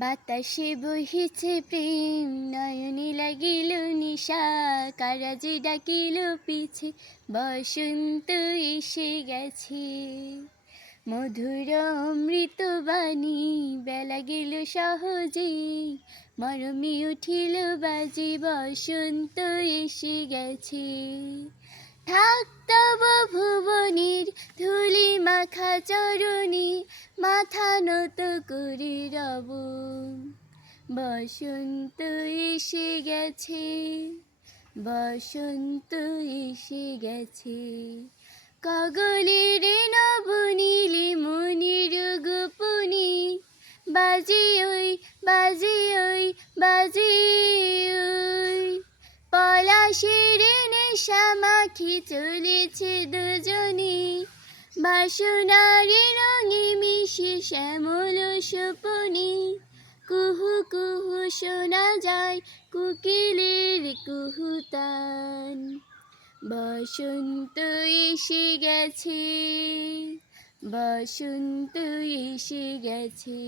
বাতাসে বহিছে প্রেম, নয়নে লাগিল নিশা, কারাজে ডাকিল পিছে, বসন্ত এসে গেছে। মধুর অমৃত বাণী, বেলা গেল সহজে, মরমে উঠিল বাজে, বসন্ত এসে গেছে। থাক তব ভুবনের ধুলি মাখা চরণে, মাথা নত করে রব, বসন্ত এসে গেছে, বসন্ত এসে গেছে। কাগলের নবনীলে মনের গোপনে, বাজে ওই বাজে ওই বাজে ওই, পলাশের নেশা মাখি চলেছে দুজনে, বাসনার রঙে মিশে শ্যামল স্বপনে। কুহু কুহু শোনা যায় কোকিলের কুহুতান, বসন্ত এসে গেছে, বসন্ত এসে গেছে।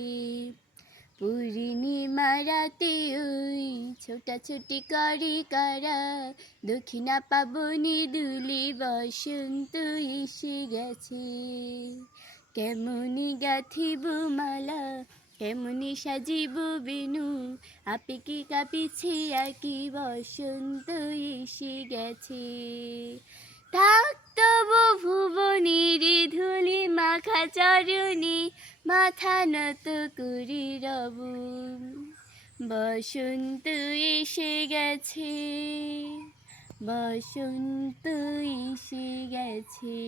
পূর্ণিমা রাতে ওই ছোটাছুটি করে কারা, দক্ষিণা পাবনে দুলে, বসন্ত এসে গেছে। কেমনি গাঁথিব মালা, কেমনি সাজিব বেনু, আপিকি কাঁপিছে আঁকি, বসন্ত এসে গেছে। থাক তব ভুবনের ধুলি মাখা চরণে, মাথা নত করে রব, বসন্ত এসে গেছে, বসন্ত এসে গেছে।